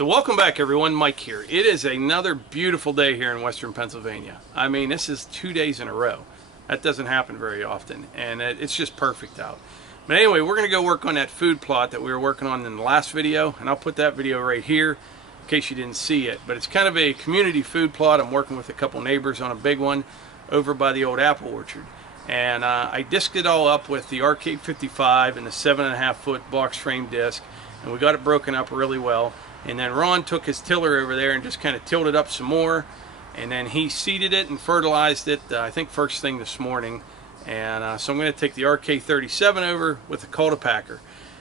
So welcome back everyone, Mike here. It is another beautiful day here in Western Pennsylvania. I mean, this is 2 days in a row. That doesn't happen very often, and it's just perfect out. But anyway, we're going to go work on that food plot that we were working on in the last video, and I'll put that video right here in case you didn't see it. But it's kind of a community food plot. I'm working with a couple neighbors on a big one over by the old apple orchard. And I disked it all up with the RK55 and the 7.5 foot box frame disc, and we got it broken up really well. And then Ron took his tiller over there and just kind of tilled it up some more, and then he seeded it and fertilized it I think first thing this morning. And so I'm going to take the RK37 over with the Cultipacker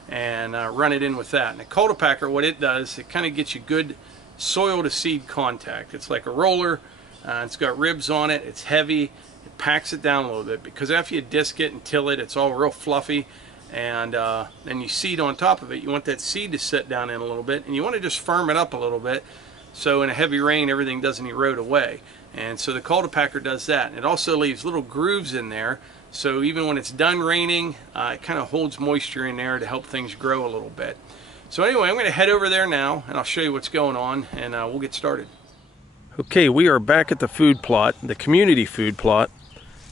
and run it in with that. And the Cultipacker, what it does, it kind of gets you good soil to seed contact. It's like a roller. It's got ribs on it. It's heavy. It packs it down a little bit, because after you disc it and till it, it's all real fluffy. And then you seed on top of it. You want that seed to set down in a little bit, and you want to just firm it up a little bit so in a heavy rain everything doesn't erode away. And so the Cultipacker does that. And it also leaves little grooves in there, so even when it's done raining, it kind of holds moisture in there to help things grow a little bit. So anyway, I'm going to head over there now and I'll show you what's going on, and we'll get started. Okay, we are back at the food plot, the community food plot.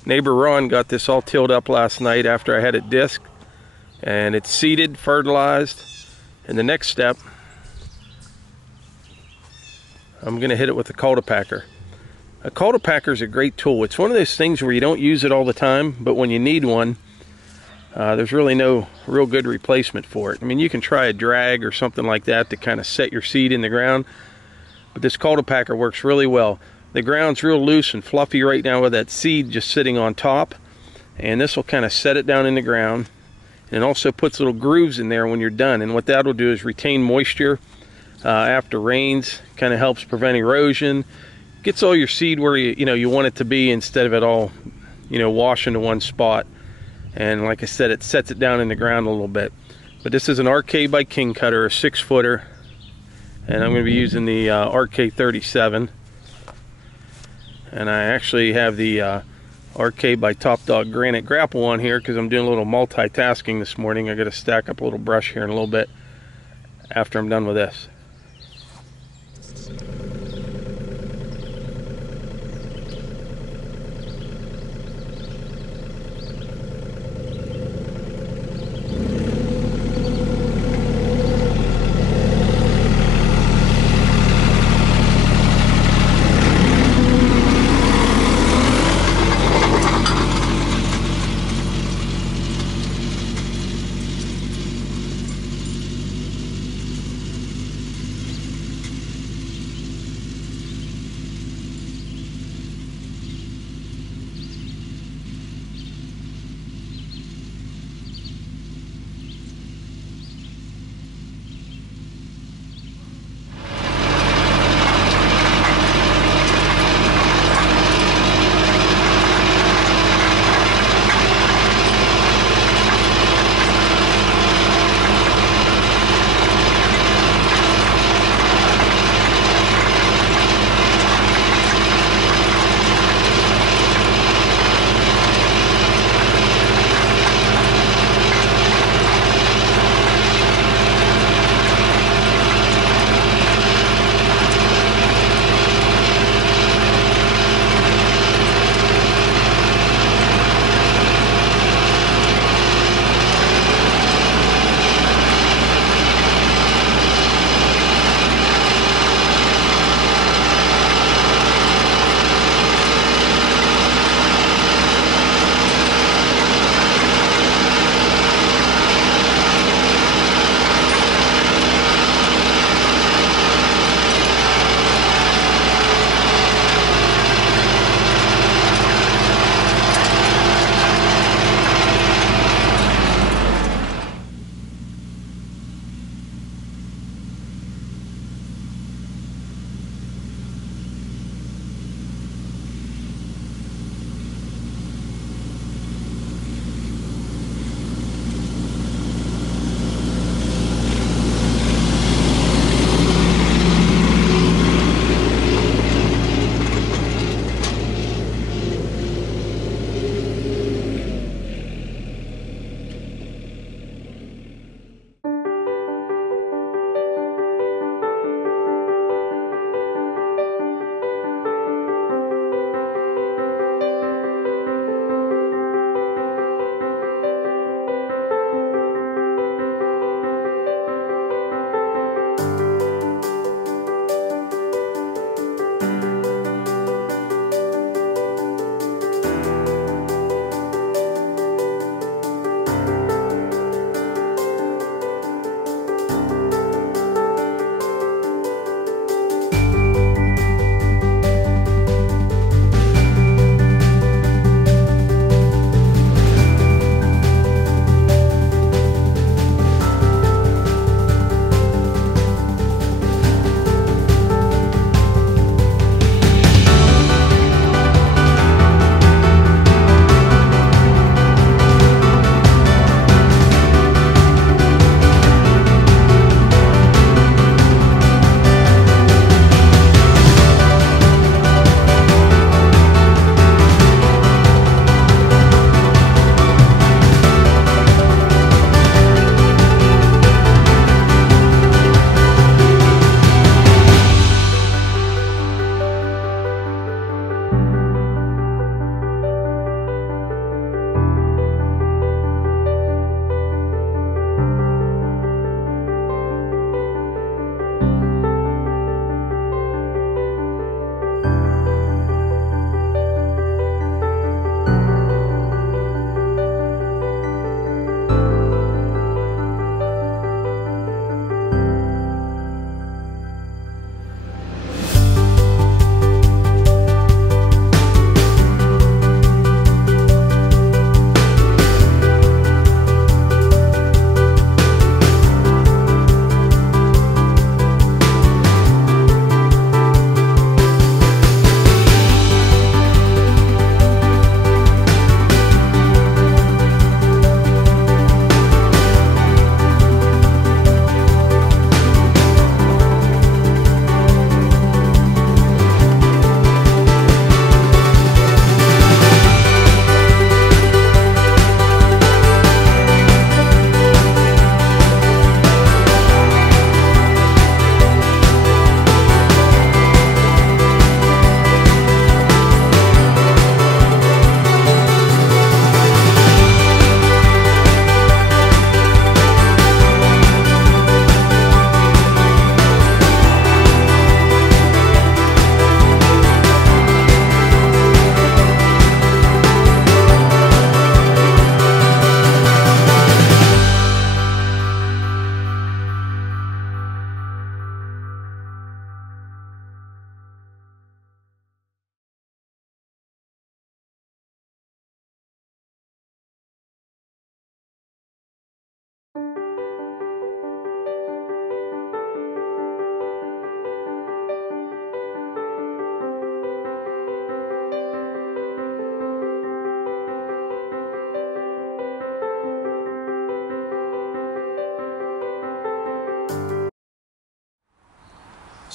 Neighbor Ron got this all tilled up last night after I had it disked. And it's seeded, fertilized, and the next step, I'm going to hit it with the Cultipacker. A Cultipacker is a great tool. It's one of those things where you don't use it all the time, but when you need one, there's really no real good replacement for it. I mean, you can try a drag or something like that to kind of set your seed in the ground, but this Cultipacker works really well. The ground's real loose and fluffy right now with that seed just sitting on top, and this will kind of set it down in the ground. And also puts little grooves in there when you're done, and what that will do is retain moisture after rains. Kind of helps prevent erosion, gets all your seed where you want it to be, instead of it all washing to one spot. And like I said, it sets it down in the ground a little bit. But this is an RK by King Kutter, a 6-footer, and I'm going to be using the RK37. And I actually have the RK by Top Dog Granite Grapple on here because I'm doing a little multitasking this morning. I got to stack up a little brush here in a little bit after I'm done with this.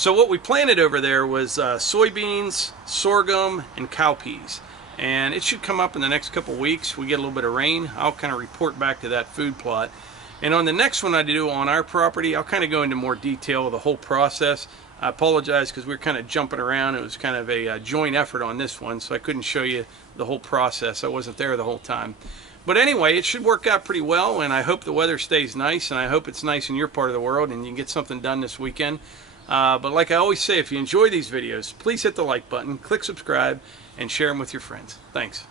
So what we planted over there was soybeans, sorghum, and cowpeas. And it should come up in the next couple weeks. We get a little bit of rain. I'll kind of report back to that food plot. And on the next one I do on our property, I'll kind of go into more detail of the whole process. I apologize because we're kind of jumping around. It was kind of a joint effort on this one, so I couldn't show you the whole process. I wasn't there the whole time. But anyway, it should work out pretty well, and I hope the weather stays nice, and I hope it's nice in your part of the world and you can get something done this weekend. But like I always say, if you enjoy these videos, please hit the like button, click subscribe, and share them with your friends. Thanks.